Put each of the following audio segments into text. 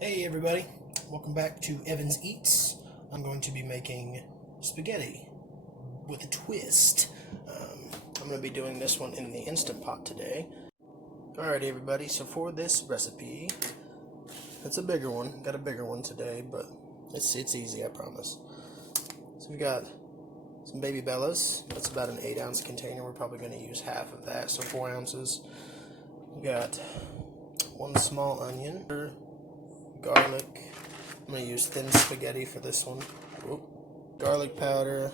Hey everybody, welcome back to Evans Eats. I'm going to be making spaghetti with a twist. I'm going to be doing this one in the Instant Pot today. Alrighty everybody, so for this recipe, it's a bigger one. Got a bigger one today, but it's easy, I promise. So we got some baby bellas. That's about an 8-ounce container. We're probably going to use half of that, so 4 ounces. We got 1 small onion, garlic. I'm going to use thin spaghetti for this one. Garlic powder.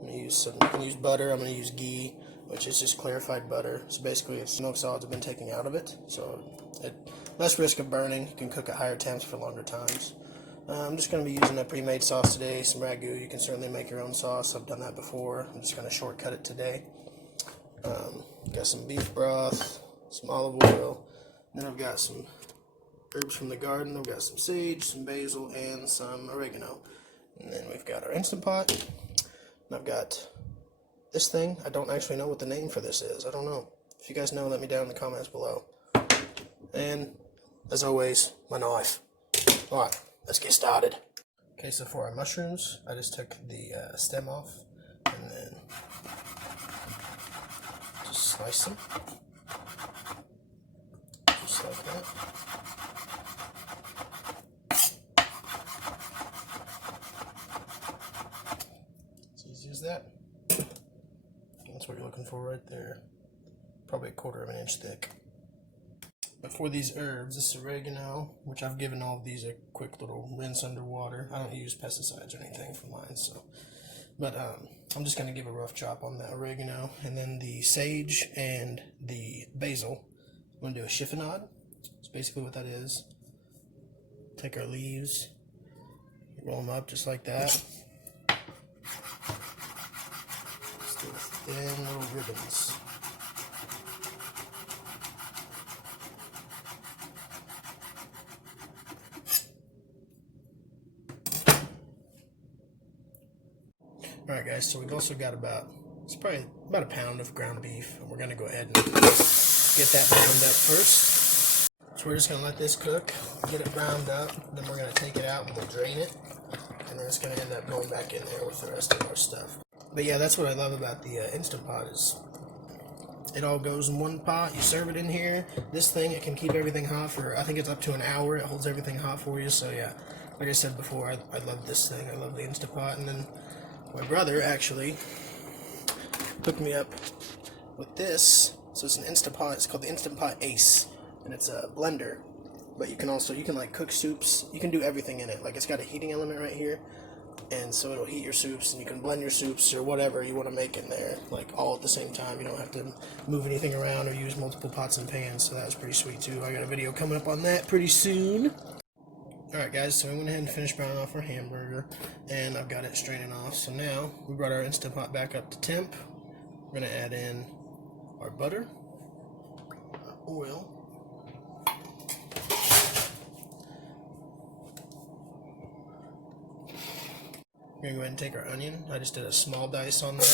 I'm going to use butter. I'm going to use ghee, which is just clarified butter. So basically, it's milk solids have been taken out of it, so less risk of burning. You can cook at higher temps for longer times. I'm just going to be using a pre-made sauce today, some ragu. You can certainly make your own sauce. I've done that before. I'm just going to shortcut it today. Got some beef broth, some olive oil, and then I've got some herbs from the garden. We've got some sage, some basil, and some oregano. And then we've got our Instant Pot. And I've got this thing. I don't actually know what the name for this is. I don't know. If you guys know, let me down in the comments below. And, as always, my knife. Alright, let's get started. Okay, so for our mushrooms, I just took the stem off and then just slice them. Just like that. That. That's what you're looking for right there. Probably 1/4 of an inch thick. But for these herbs, this oregano, which I've given all of these a quick little rinse under water. I don't use pesticides or anything for mine, so. But I'm just going to give a rough chop on the oregano, and then the sage and the basil. I'm going to do a chiffonade. That's basically what that is. Take our leaves, roll them up just like that. Thin little ribbons. Alright guys, so we've also got it's probably about a pound of ground beef, and we're going to go ahead and get that browned up first. So we're just going to let this cook, get it browned up, then we're going to take it out and we'll drain it, and then it's going to end up going back in there with the rest of our stuff. But yeah, that's what I love about the Instant Pot is it all goes in one pot. You serve it in here. This thing, it can keep everything hot for, I think it's up to an hour. It holds everything hot for you. So yeah, like I said before, I love this thing. I love the Instant Pot. And then my brother actually hooked me up with this. So it's an Instant Pot. It's called the Instant Pot Ace, and it's a blender. But you can like cook soups. You can do everything in it. Like it's got a heating element right here. And so it'll heat your soups, and you can blend your soups or whatever you want to make in there, like all at the same time. You don't have to move anything around or use multiple pots and pans, so that was pretty sweet too. I got a video coming up on that pretty soon. Alright guys, so we went ahead and finished browning off our hamburger, and I've got it straining off. So now, we brought our Instant Pot back up to temp. We're going to add in our butter, our oil, we're going to go ahead and take our onion. I just did a small dice on that.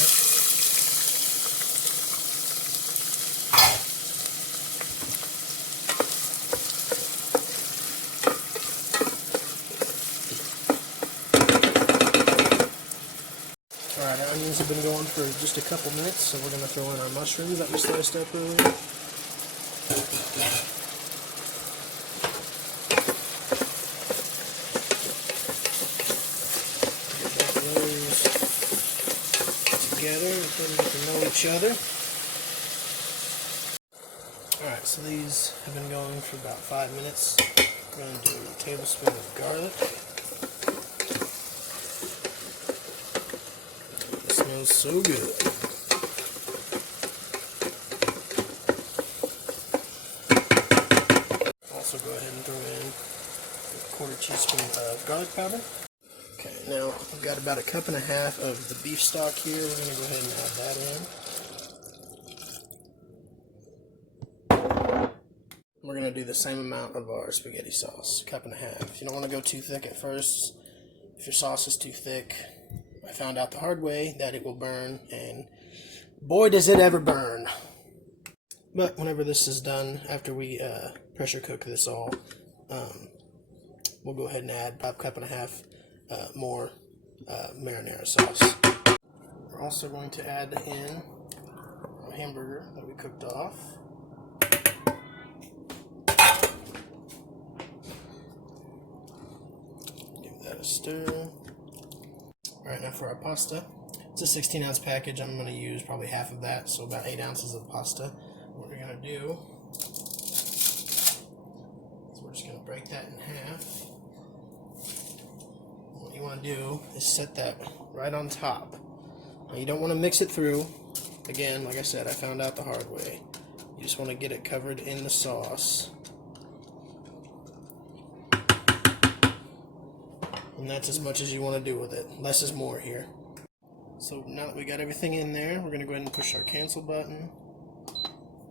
Alright, our onions have been going for just a couple minutes, so we're going to throw in our mushrooms that we sliced up earlier. Together so we get to know each other. Alright, so these have been going for about 5 minutes. We're going to do a tablespoon of garlic. It smells so good. Also go ahead and throw in a 1/4 teaspoon of garlic powder. Okay, now I've got about 1.5 cups of the beef stock here. We're going to go ahead and add that in. We're going to do the same amount of our spaghetti sauce, 1.5 cups. You don't want to go too thick at first. If your sauce is too thick, I found out the hard way that it will burn, and boy does it ever burn. But whenever this is done, after we pressure cook this all, we'll go ahead and add about 1.5 cups more marinara sauce. We're also going to add in our hamburger that we cooked off. Give that a stir. Alright, now for our pasta. It's a 16-ounce package. I'm going to use probably half of that, so about 8 ounces of pasta. What we're going to do is we're just going to break that in half. What you want to do is set that right on top. Now, you don't want to mix it through. Again, like I said, I found out the hard way. You just want to get it covered in the sauce. And that's as much as you want to do with it. Less is more here. So now that we got everything in there, we're going to go ahead and push our cancel button.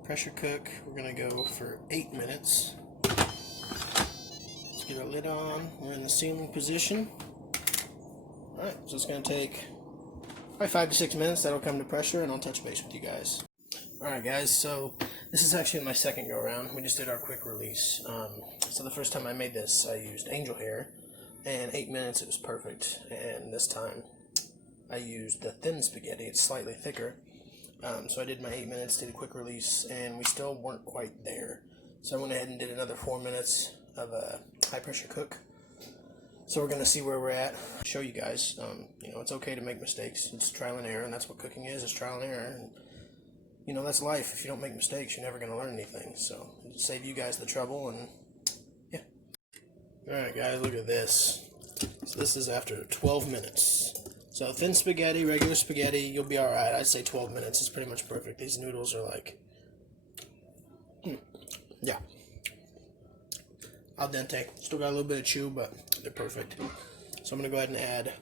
Pressure cook. We're going to go for 8 minutes. Let's get our lid on. We're in the sealing position. Alright, so it's going to take probably 5 to 6 minutes. That'll come to pressure, and I'll touch base with you guys. Alright guys, so this is actually my second go around. We just did our quick release. So the first time I made this, I used angel hair. And 8 minutes, it was perfect. And this time, I used the thin spaghetti. It's slightly thicker. So I did my 8 minutes, did a quick release, and we still weren't quite there. So I went ahead and did another 4 minutes of a high pressure cook. So we're going to see where we're at. Show you guys, you know, it's okay to make mistakes. It's trial and error, and that's what cooking is trial and error. And, you know, that's life. If you don't make mistakes, you're never going to learn anything. So it'll save you guys the trouble, and yeah. Alright guys, look at this. So this is after 12 minutes. So thin spaghetti, regular spaghetti, you'll be alright. I'd say 12 minutes is pretty much perfect. These noodles are like, yeah, al dente. Still got a little bit of chew, but they're perfect. So I'm going to go ahead and add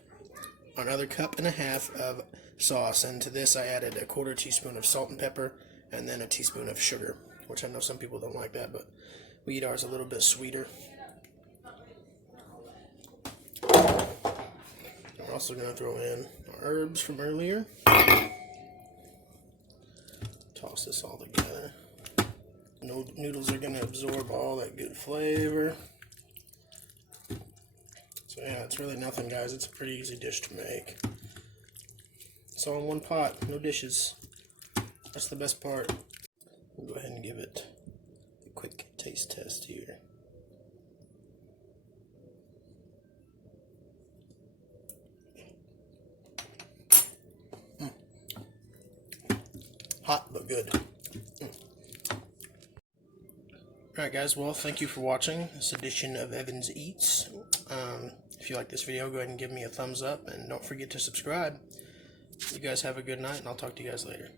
another 1.5 cups of sauce. And to this I added a 1/4 teaspoon of salt and pepper, and then a teaspoon of sugar, which I know some people don't like that, but we eat ours a little bit sweeter. We're also going to throw in our herbs from earlier. Toss this all together. Noodles are going to absorb all that good flavor. So yeah, it's really nothing, guys. It's a pretty easy dish to make. It's all in one pot, no dishes. That's the best part. We'll go ahead and give it a quick taste test here. Hot but good. Alright guys, well, thank you for watching this edition of Evans Eats. If you like this video, go ahead and give me a thumbs up, and don't forget to subscribe. You guys have a good night, and I'll talk to you guys later.